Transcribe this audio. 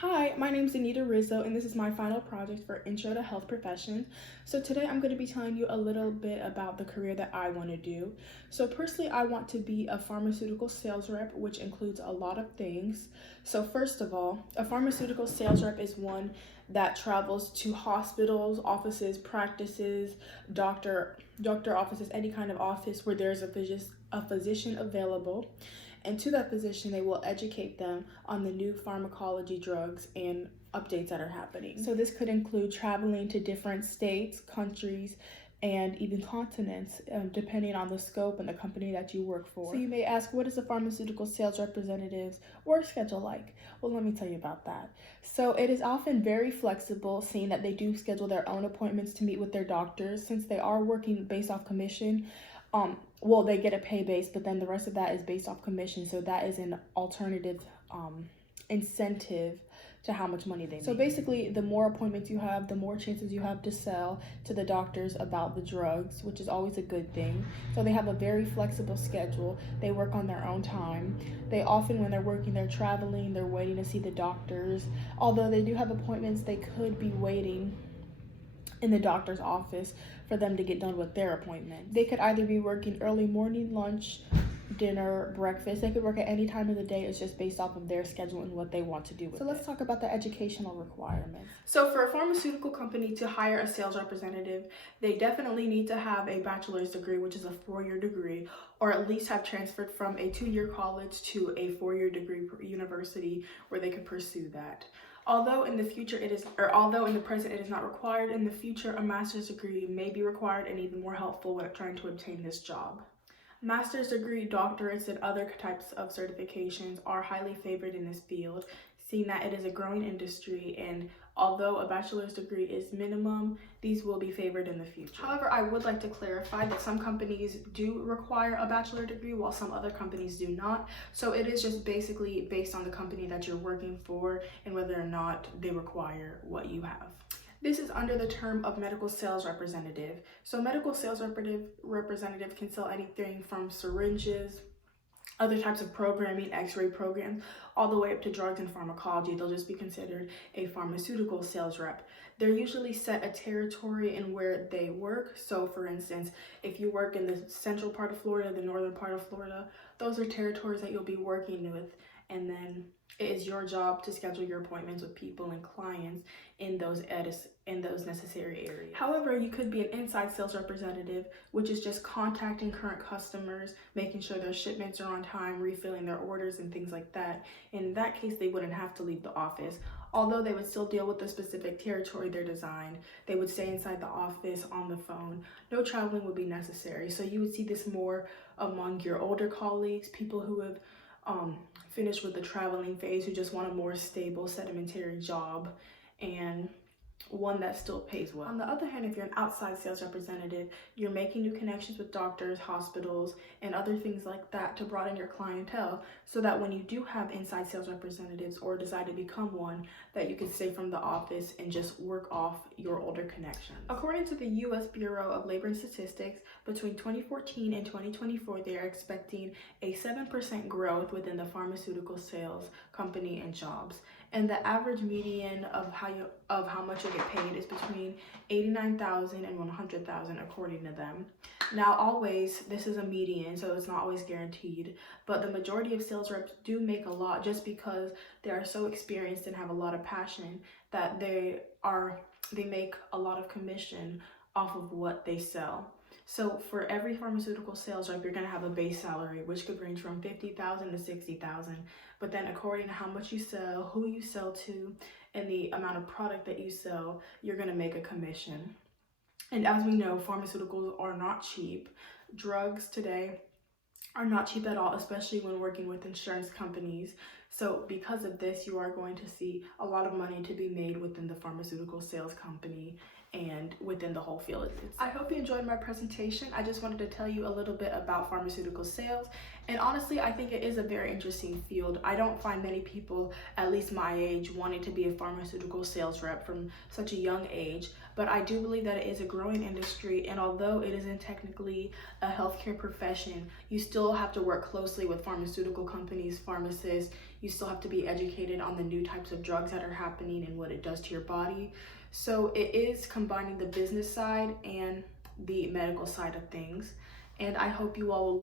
Hi, my name is Anita Rizzo, and this is my final project for Intro to Health Professions. So today I'm going to be telling you a little bit about the career that I want to do. So personally, I want to be a pharmaceutical sales rep, which includes a lot of things. So first of all, a pharmaceutical sales rep is one that travels to hospitals, offices, practices, doctor offices, any kind of office where there's a physician available. And to that physician, they will educate them on the new pharmacology drugs and updates that are happening. So this could include traveling to different states, countries, and even continents, depending on the scope and the company that you work for. So you may ask, what is a pharmaceutical sales representative's work schedule like? Well, let me tell you about that. So it is often very flexible, seeing that they do schedule their own appointments to meet with their doctors. Since they are working based off commission, they get a pay base, but then the rest of that is based off commission. So that is an alternative incentive to how much money they make. So basically, the more appointments you have, the more chances you have to sell to the doctors about the drugs, which is always a good thing. So they have a very flexible schedule. They work on their own time. They often, when they're working, they're traveling, they're waiting to see the doctors. Although they do have appointments, they could be waiting in the doctor's office for them to get done with their appointment. They could either be working early morning, lunch, dinner, breakfast. They could work at any time of the day. It's just based off of their schedule and what they want to do with it. So let's talk about the educational requirements. So for a pharmaceutical company to hire a sales representative, they definitely need to have a bachelor's degree, which is a 4-year degree, or at least have transferred from a 2-year college to a 4-year degree university where they could pursue that. Although in the present it is not required, in the future a master's degree may be required and even more helpful when trying to obtain this job. Master's degree, doctorates, and other types of certifications are highly favored in this field, seeing that it is a growing industry, and although a bachelor's degree is minimum, these will be favored in the future. However, I would like to clarify that some companies do require a bachelor degree while some other companies do not. So it is just basically based on the company that you're working for and whether or not they require what you have. This is under the term of medical sales representative. So medical sales representative can sell anything from syringes, other types of programming, x-ray programs, all the way up to drugs and pharmacology. They'll just be considered a pharmaceutical sales rep. They're usually set a territory in where they work. So for instance, if you work in the central part of Florida, the northern part of Florida, those are territories that you'll be working with. And then it is your job to schedule your appointments with people and clients in those necessary areas. However, you could be an inside sales representative, which is just contacting current customers, making sure their shipments are on time, refilling their orders and things like that. In that case, they wouldn't have to leave the office. Although they would still deal with the specific territory they're designed, they would stay inside the office on the phone. No traveling would be necessary. So you would see this more among your older colleagues, people who have finished with the traveling phase, who just want a more stable, sedimentary job and one that still pays well. On the other hand, if you're an outside sales representative, you're making new connections with doctors, hospitals, and other things like that to broaden your clientele, so that when you do have inside sales representatives or decide to become one, that you can stay from the office and just work off your older connections. According to the U.S. Bureau of Labor and Statistics, between 2014 and 2024, they are expecting a 7% growth within the pharmaceutical sales company and jobs. And the average median of how much you get paid is between $89,000 and $100,000 according to them. Now, always, this is a median, so it's not always guaranteed, but the majority of sales reps do make a lot just because they are so experienced and have a lot of passion that they make a lot of commission off of what they sell. So for every pharmaceutical sales rep, you're going to have a base salary, which could range from $50,000 to $60,000. But then according to how much you sell, who you sell to, and the amount of product that you sell, you're going to make a commission. And as we know, pharmaceuticals are not cheap. Drugs today are not cheap at all, especially when working with insurance companies. So because of this, you are going to see a lot of money to be made within the pharmaceutical sales company and within the whole field itself. I hope you enjoyed my presentation. I just wanted to tell you a little bit about pharmaceutical sales. And honestly, I think it is a very interesting field. I don't find many people, at least my age, wanting to be a pharmaceutical sales rep from such a young age. But I do believe that it is a growing industry, and although it isn't technically a healthcare profession, you still have to work closely with pharmaceutical companies, pharmacists. you still have to be educated on the new types of drugs that are happening and what it does to your body. So it is combining the business side and the medical side of things. And I hope you all will